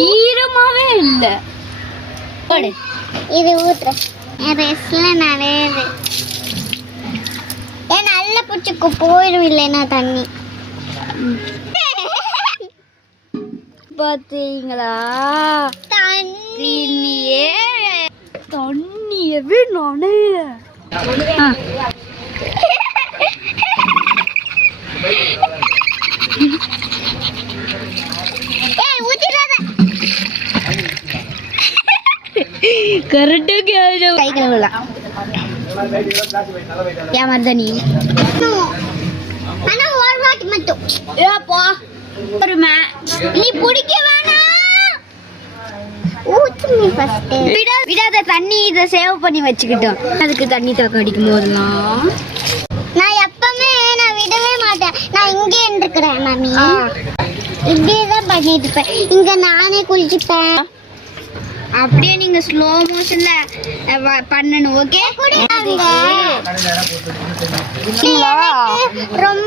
ஈரமாவே இல்ல. போடு. இது ஊத்துறேன். ரெஸ்ட்ல நிறைய நல்ல பூச்சிக்கு போயிடும் இல்லைன்னா தண்ணி. பாத்தீங்களா தண்ணியே தண்ணியவே நனைய. கரெக்டா கை கழுவலாம். ஏமாந்தனி ஆனா ஒரு வாட்டி மட்டும். ஏப்பா ஒரு நீ பிடிக்க வேணாம். ஊத்துங்க ஃபர்ஸ்ட். விடாத தண்ணி இதை சேவ் பண்ணி வச்சுக்கிட்டோம். அதுக்கு தண்ணி தாக்க அடிக்கும் போதெல்லாம் நான் எப்பவுமே நான் விடவே மாட்டேன். நான் இங்கே இருக்கிறேன் மாமி. இப்படியேதான் பண்ணிட்டு இருப்பேன். இங்க நானே குளிச்சுப்பேன். அப்படியே நீங்க ஸ்லோ மோஷன்ல பண்ணணும். ஓகே ரொம்ப